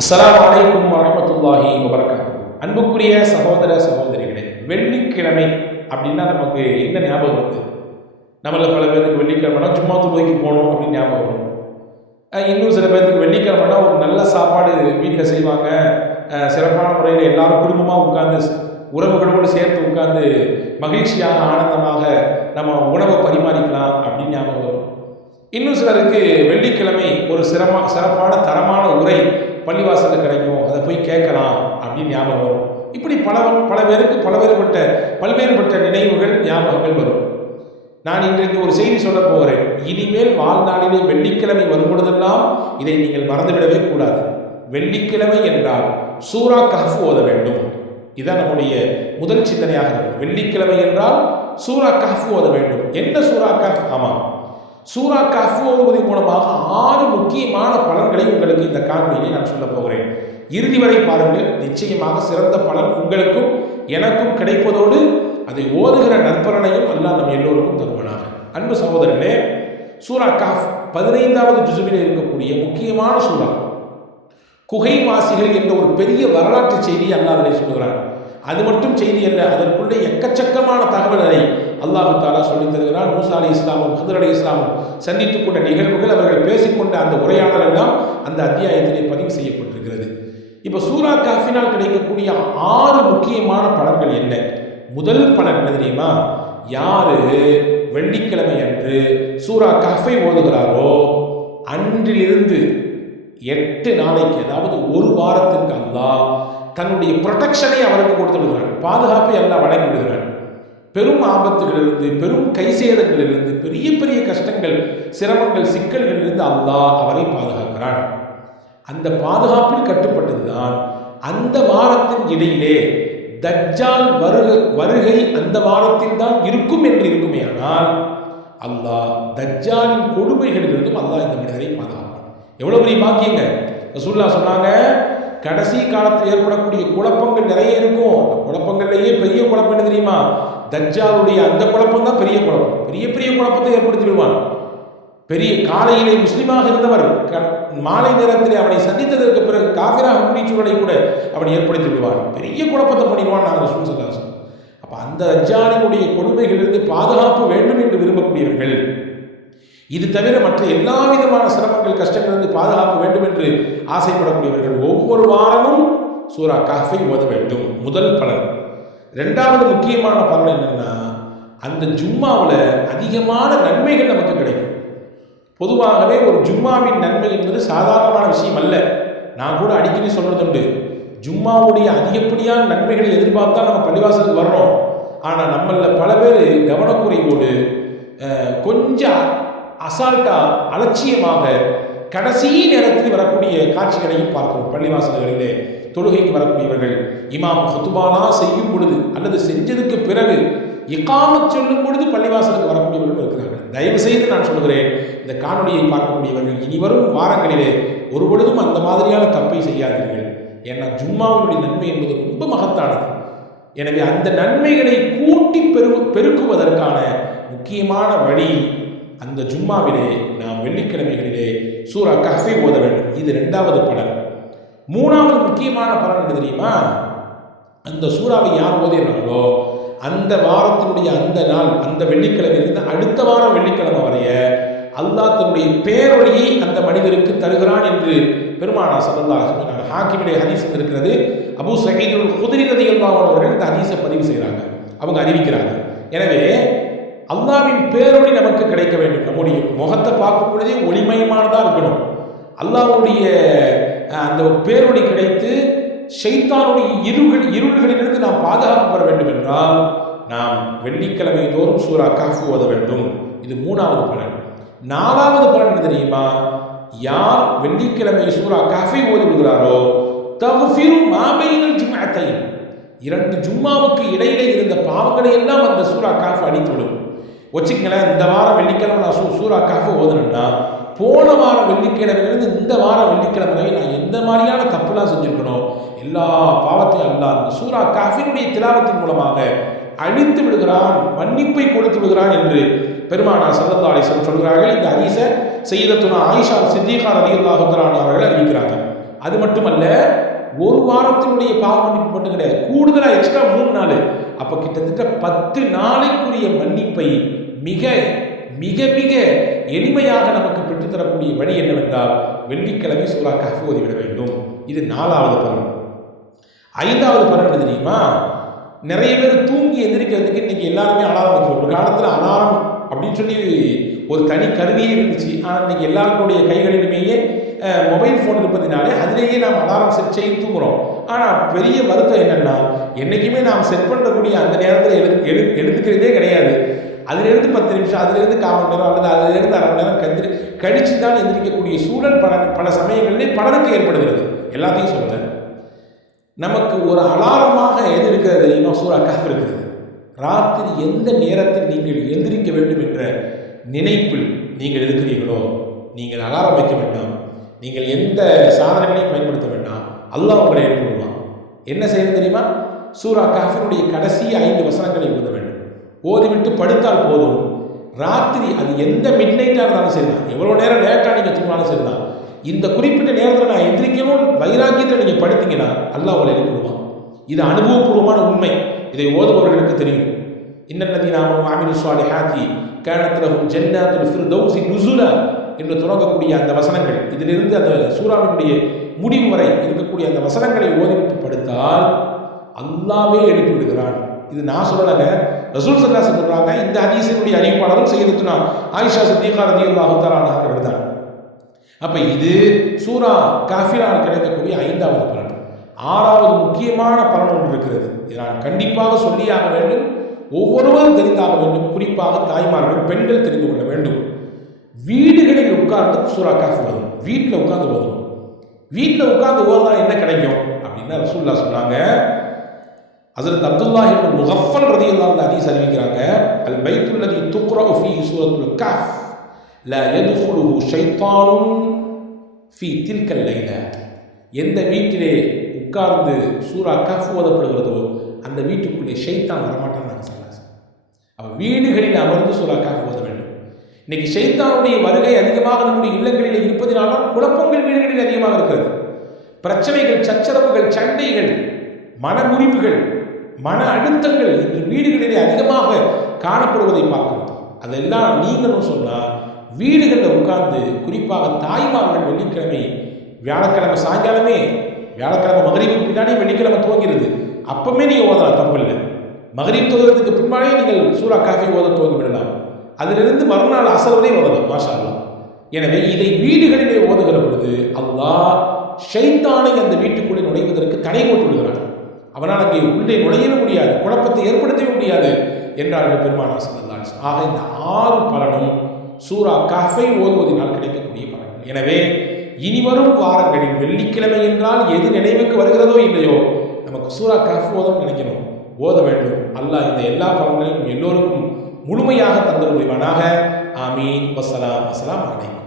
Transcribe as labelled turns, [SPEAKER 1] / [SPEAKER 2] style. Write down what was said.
[SPEAKER 1] அஸ்லாம் வலைக்கும் வரமத்துல்லாஹி வபரகாத்து அன்புக்குரிய சகோதர சகோதரிகளே வெள்ளிக்கிழமை அப்படின்னா நமக்கு என்ன ஞாபகம் வருது? நம்மள பல பேருக்கு வெள்ளிக்கிழமைனா சும்மா துறைக்கு போகணும் அப்படின்னு ஞாபகம் வரும். இன்னும் சில பேருக்கு வெள்ளிக்கிழமைனா ஒரு நல்ல சாப்பாடு வீட்டில் செய்வாங்க. சிறப்பான முறையில் எல்லாரும் குடும்பமாக உட்கார்ந்து உறவுகளோடு சேர்த்து உட்கார்ந்து மகிழ்ச்சியாக ஆனந்தமாக நம்ம உணவை பரிமாறிக்கலாம் அப்படின்னு ஞாபகம் வரும். இன்னும் சிலருக்கு வெள்ளிக்கிழமை ஒரு சிரம சிறப்பான தரமான உரை பள்ளிவாசலில் கிடைக்கும் அதை போய் கேட்கலாம் அப்படின்னு ஞாபகம் வரும். இப்படி பல பல பேருக்கு பல வேறுபட்ட பல்வேறுபட்ட நினைவுகள் ஞாபகங்கள் வரும். நான் இன்றைக்கு ஒரு செய்தி சொல்ல போகிறேன். இனிமேல் வாழ்நாளிலே வெள்ளிக்கிழமை வரும்பொழுதெல்லாம் இதை நீங்கள் மறந்துவிடவே கூடாது. வெள்ளிக்கிழமை என்றால் சூரா கஹஃப் ஓத வேண்டும். இதான் நம்முடைய முதல் சிந்தனையாக இருக்கும். வெள்ளிக்கிழமை என்றால் சூரா கஹஃப் ஓத வேண்டும். என்ன சூரா கஹ் ஆமாம். சூரா கஹ்ஃப் ஓதுவதன் மூலமாக ஆறு முக்கியமான பலன்களை உங்களுக்கு இந்த காணொலியை நான் சொல்ல போகிறேன். இறுதி வரை பாருங்கள். நிச்சயமாக சிறந்த பலன் உங்களுக்கும் எனக்கும் கிடைப்பதோடு அதை ஓதுகிற நற்பலனையும் அல்லாஹ் நம்ம எல்லோருக்கும் தருவனாக. அன்பு சகோதரர்களே சூரா காஃப் பதினைந்தாவது ஜுசுவில் இருக்கக்கூடிய முக்கியமான சூறா. குகைவாசிகள் என்ற ஒரு பெரிய வரலாற்று செய்தியை அல்லாஹ் அதிலே சொல்லுகிறார் அது மட்டும் செய்தி அல்ல அதற்குள்ளே எக்கச்சக்கமான தகவல்களை அல்லாஹு தாலா சொல்லித் தருகிறார் மூசா அலி இஸ்லாமும் ஹதர் அலி இஸ்லாமும் சந்தித்துக் கொண்ட நிகழ்வுகள் அவர்கள் பேசிக்கொண்ட அந்த உரையாடல் எல்லாம் அந்த அத்தியாயத்திலே பதிவு செய்யப்பட்டிருக்கிறது. இப்போ சூரா காஃபினால் கிடைக்கக்கூடிய ஆறு முக்கியமான பலன்கள் என்ன? முதல் பலன் என்ன தெரியுமா? யாரு வெள்ளிக்கிழமை அன்று சூரா காஃபை ஓதுகிறாரோ அன்றிலிருந்து எட்டு நாளைக்கு அதாவது ஒரு வாரத்திற்கு அல்லாஹ் தன்னுடைய ப்ரொடெக்ஷனை அவருக்கு கொடுத்து விடுகிறான் பாதுகாப்பை எல்லாம் வழங்கி விடுகிறான் பெரும் ஆபத்துகளிலிருந்து பெரும் கை சேதங்களிலிருந்து பெரிய பெரிய கஷ்டங்கள் சிரமங்கள் சிக்கல்களிலிருந்து அல்லாஹ் அவரை பாதுகாக்கிறான். அந்த பாதுகாப்பில் கட்டுப்பட்டதுதான் அந்த வாரத்தின் இடையிலே தஜ்ஜால் வருக வருகை அந்த வாரத்தில் தான் இருக்கும் என்று இருக்குமே ஆனால் அல்லாஹ் தஜ்ஜாலின் கொடுமைகளிலிருந்தும் அல்லாஹ் இந்த மனிதரை பாதுகாப்பான். எவ்வளவு பெரிய பாக்கியங்க? ரசூல்லா சொன்னாங்க கடைசி காலத்தில் ஏற்படக்கூடிய குழப்பங்கள் நிறைய இருக்கும். அந்த குழப்பங்கள்லேயே பெரிய குழப்பம் என்ன தெரியுமா? தஜ்ஜாலுடைய அந்த குழப்பம் தான் பெரிய குழப்பம். பெரிய பெரிய குழப்பத்தை ஏற்படுத்தி விடுவான். பெரிய காலையிலே முஸ்லீமாக இருந்தவர் க- மாலை நேரத்தில் அவனை சந்தித்ததற்கு பிறகு காவிராக கூடிய சூழலை கூட அவன் ஏற்படுத்தி விடுவான். பெரிய குழப்பத்தை பண்ணிடுவான் நான் ரசூல் சல்லாசம் அப்போ அந்த அஜானினுடைய கொடுமைகளிலிருந்து பாதுகாப்பு வேண்டும் என்று விரும்பக்கூடியவர்கள் இது தவிர மற்ற எல்லா விதமான சிரமங்கள் கஷ்டங்களிலிருந்து பாதுகாக்க வேண்டும் என்று ஆசைப்படக்கூடியவர்கள் ஒவ்வொரு வாரமும் சூரா காஃபை ஓத வேண்டும். முதல் பலன். ரெண்டாவது முக்கியமான பலன் என்னென்னா அந்த ஜும்மாவில் அதிகமான நன்மைகள் நமக்கு கிடைக்கும். பொதுவாகவே ஒரு ஜும்மாவின் நன்மை என்பது சாதாரணமான விஷயம் அல்ல. நான் கூட அடிக்கடி சொல்கிறதுண்டு ஜும்மாவுடைய அதிகப்படியான நன்மைகளை எதிர்பார்த்தா நம்ம பள்ளிவாசலுக்கு வர்றோம். ஆனால் நம்மளில் பல பேர் கவனக்குறைவோடு கொஞ்சம் அசால்ட்டா அலட்சியமாக கடைசி நேரத்தில் வரக்கூடிய காட்சிகளையும் பார்க்கிறோம். பள்ளிவாசல்களிலே தொழுகைக்கு வரக்கூடியவர்கள் இமாம் ஹுத்துபானா செய்யும் பொழுது அல்லது செஞ்சதுக்கு பிறகு இகாமத் சொல்லும் பொழுது பள்ளிவாசலுக்கு வரக்கூடியவர்கள் இருக்கிறார்கள். தயவு செய்து நான் சொல்கிறேன் இந்த காணொலியை பார்க்கக்கூடியவர்கள் இனிவரும் வாரங்களிலே ஒரு பொழுதும் அந்த மாதிரியான தப்பை செய்யாதீர்கள். ஏன்னா ஜும்மாவுடைய நன்மை என்பது ரொம்ப மகத்தானது. எனவே அந்த நன்மைகளை கூட்டி பெரு பெருக்குவதற்கான முக்கியமான வழி அந்த ஜும்மாவிலே நாம் வெள்ளிக்கிழமைகளிலே சூரா கஃபை ஓத வேண்டும். இது ரெண்டாவது பலன். மூணாவது முக்கியமான பலன் என்ன தெரியுமா? அந்த சூறாவை யார் ஓதிடுறாங்களோ அந்த வாரத்தினுடைய அந்த நாள் அந்த வெள்ளிக்கிழமையிலிருந்து அடுத்த வாரம் வெள்ளிக்கிழமை வரைய அல்லாஹ் தன்னுடைய பேரொழியை அந்த மனிதருக்கு தருகிறான் என்று பெருமானா சல்லல்லாஹு ஹாக்கிமுடைய ஹதீஸ் இருக்கிறது அபு சஹீதுல் குதிரி ரதியல்லாஹு அவர்கள் இந்த ஹதீஸை பதிவு செய்கிறாங்க. அவங்க அறிவிக்கிறாங்க. எனவே அல்லாவின் பேரொளி நமக்கு கிடைக்க வேண்டும். நம்முடைய முகத்தை பார்க்கும் பொழுதே ஒளிமயமானதாக இருக்கணும். அல்லாவுடைய அந்த பேரொளி கிடைத்து ஷைத்தானுடைய இருள் இருள்களிலிருந்து நாம் பாதுகாப்பு பெற வேண்டும் என்றால் நாம் வெள்ளிக்கிழமை தோறும் சூரா காஃபு ஓத வேண்டும். இது மூணாவது பலன். நாலாவது பலன் என்ன தெரியுமா? யார் வெள்ளிக்கிழமை சூரா காஃபை ஓதி விடுகிறாரோ தகுஃபிரு மாபைனல் ஜும்அத்தைன். இரண்டு ஜும்மாவுக்கு இடையிலே இருந்த பாவங்களை எல்லாம் அந்த சூரா காஃபு அடித்து விடும். வச்சுக்கங்களேன் இந்த வாரம் வெள்ளிக்கிழமை நான் சூ சூரா காஃபை ஓதுனேன்னா போன வாரம் வெள்ளிக்கிழமையிலிருந்து இந்த வாரம் வெள்ளிக்கிழமை வரை நான் எந்த மாதிரியான தப்புலாம் செஞ்சுருக்கணும் எல்லா பாவத்தையும் அல்லா அந்த சூரா காஃபினுடைய திலாவத்தின் மூலமாக அழித்து விடுகிறான் மன்னிப்பை கொடுத்து விடுகிறான் என்று பெருமானா சல்லல்லா அலிஸ்லம் சொல்கிறார்கள். இந்த ஹதீஸை செய்தத்துனா ஆயிஷா சித்திகார் ரதியுல்லாஹு அவர்கள் அறிவிக்கிறாங்க. அது மட்டுமல்ல ஒரு வாரத்தினுடைய பாவ மன்னிப்பு மட்டும் கிடையாது. கூடுதலாக எக்ஸ்ட்ரா மூணு நாள். அப்போ கிட்டத்தட்ட பத்து நாளைக்குரிய மன்னிப்பை மிக மிக மிக எளிமையாக நமக்கு பெற்றுத்தரக்கூடிய வழி என்னவென்றால் வெள்ளிக்கிழமை சூறா கஃப் ஓதிவிட வேண்டும். இது நாலாவது பலன். ஐந்தாவது பலன் என்ன தெரியுமா? நிறைய பேர் தூங்கி எந்திரிக்கிறதுக்கு இன்னைக்கு எல்லாருமே அலாரம் வைக்கிறோம் ஒரு காலத்தில் அலாரம் அப்படின்னு சொல்லி ஒரு தனி கருவியே இருந்துச்சு. ஆனால் இன்னைக்கு எல்லாருடைய கைகளிலுமேயே மொபைல் ஃபோன் இருப்பதினாலே அதிலேயே நாம் அலாரம் செட் செய்து தூங்குறோம். ஆனால் பெரிய வருத்தம் என்னென்னா என்றைக்குமே நாம் செட் பண்ணக்கூடிய அந்த நேரத்தில் எழு எழு எழுதுக்கிறதே கிடையாது. அதிலிருந்து பத்து நிமிஷம் அதிலிருந்து கால் மணி நேரம் அல்லது அதிலிருந்து அரை மணி நேரம் கந்திரி கழிச்சு தான் எந்திரிக்கக்கூடிய சூழல் பல பல சமயங்களிலே பலருக்கு ஏற்படுகிறது. எல்லாத்தையும் சொல்கிறேன் நமக்கு ஒரு அலாரமாக எது இருக்கிறது இன்னும் சூறா இருக்கிறது ராத்திரி எந்த நேரத்தில் நீங்கள் எந்திரிக்க வேண்டும் என்ற நினைப்பில் நீங்கள் இருக்கிறீர்களோ? நீங்கள் அலாரம் வைக்க வேண்டாம். நீங்கள் எந்த சாதனங்களையும் பயன்படுத்த வேண்டாம். அல்லாஹ் உங்களை எழுப்பி விடுவான் என்ன செய்யணும் தெரியுமா? சூரா காஃபினுடைய கடைசி ஐந்து வசனங்களை ஓத வேண்டும். ஓதிவிட்டு படுத்தால் போதும். ராத்திரி அது எந்த மிட் நைட்டாக இருந்தாலும் சரிதான். எவ்வளோ நேரம் லேட்டாக நீங்கள் தூங்கினாலும் சரிதான். இந்த குறிப்பிட்ட நேரத்தில் நான் எந்திரிக்கவும் வைராக்கியத்தில் நீங்கள் படுத்தீங்கன்னா அல்லாஹ் உங்களை அனுப்பிவிடுவான். இது அனுபவபூர்வமான உண்மை. இதை ஓதுபவர்களுக்கு தெரியும். இன்னல்லதி நாம மாமினு சுவாலி ஹாத்தி கேனத்திரகும் ஜென்னாத்துல் ஃபிர்தௌசி நுசுலா. என்று தொடங்கக்கூடிய அந்த வசனங்கள். இதிலிருந்து அந்த சூறாவினுடைய முடிவு வரை இருக்கக்கூடிய அந்த வசனங்களை ஓதிவிட்டு படுத்தால் அல்லாவே எழுப்பி விடுகிறான். இது நான் சொல்லலைங்க. ரசூல் சல்லா சொல்றாங்க இந்த ஹதீஸினுடைய அறிவிப்பாளரும் செய்யறதுனா ஆயிஷா சித்திகா ரதி அல்லாஹு அவர்கள் தான் அப்ப இது சூரா காஃபிரால் கிடைக்கக்கூடிய ஐந்தாவது பலன். ஆறாவது முக்கியமான பலன் ஒன்று இருக்கிறது. நான் கண்டிப்பாக சொல்லியாக வேண்டும். ஒவ்வொருவரும் தெரிந்தாக வேண்டும். குறிப்பாக தாய்மார்கள் பெண்கள் தெரிந்து கொள்ள வேண்டும். வீடுகளில் உட்கார்ந்து சூறாக்கா காஃப் ஓதும் வீட்டில் உட்கார்ந்து ஓதணும் வீட்டில் உட்கார்ந்து ஓதுனா என்ன கிடைக்கும்? அப்படின்னா ரசூல்லா சொன்னாங்க அதில் அப்துல்லா இப்னு முகஃபல் ரதியல்லாஹு அன்ஹு ஹதீஸ் அறிவிக்கிறாங்க அல் பைத்துல்லதி துக்ரஉ ஃபீஹி சூரத்துல் கஹ்ஃப் லா யதுகுலுஹு ஷைத்தானும் ஃபீ தில்கல் லைல. எந்த வீட்டிலே உட்கார்ந்து சூரா கஹ்ஃப் ஓதப்படுகிறதோ அந்த வீட்டுக்குள்ளே ஷைத்தான் வரமாட்டான்னு நாங்கள் சொல்லலாம் அவன் வீடுகளில் அமர்ந்து சூரா கஹ்ஃப் இன்னைக்கு சைத்தானுடைய வருகை அதிகமாக நம்முடைய இல்லங்களில் இருப்பதினாலும் குழப்பங்கள் வீடுகளில் அதிகமாக இருக்கிறது. பிரச்சனைகள் சச்சரவுகள் சண்டைகள் மன முறிவுகள் மன அழுத்தங்கள் இன்று வீடுகளிலே அதிகமாக காணப்படுவதை பார்க்கிறோம். அதெல்லாம் நீங்களும் சொன்னால் வீடுகளில் உட்கார்ந்து குறிப்பாக தாய்மார்கள் வெள்ளிக்கிழமை வியாழக்கிழமை சாயங்காலமே வியாழக்கிழமை மகரீபுக்கு பின்னாடி வெள்ளிக்கிழமை துவங்கிறது. அப்பவுமே நீங்கள் ஓதலாம் தப்பு இல்லை. மகரீப் தொகுறதுக்கு பின்னாலே நீங்கள் சூறா காஃபி ஓத துவங்கி விடலாம். அதிலிருந்து மறுநாள் அசல் வரை ஓதலாம் மாஷா எனவே இதை வீடுகளிலே ஓதுகிற பொழுது அல்லாஹ் ஷைத்தானை அந்த வீட்டுக்குள்ளே நுழைவதற்கு தடை போட்டு விடுகிறான். அவனால் அங்கே உள்ளே நுழையவே முடியாது குழப்பத்தை ஏற்படுத்தவே முடியாது என்றார்கள் பெருமானா சொல்லலாம் ஆக இந்த ஆறு பலனும் சூரா கஃபை ஓதுவதனால் கிடைக்கக்கூடிய பலன்கள். எனவே இனிவரும் வாரங்களில் வெள்ளிக்கிழமை என்றால் எது நினைவுக்கு வருகிறதோ இல்லையோ நமக்கு சூரா கஃப் ஓதம் நினைக்கணும். ஓத வேண்டும். அல்லாஹ் இந்த எல்லா பலன்களையும் எல்லோருக்கும் முழுமையாக தந்து முடிவானாக ஆமீன் வசலாம் அஸ்ஸலாமு அலைக்கும்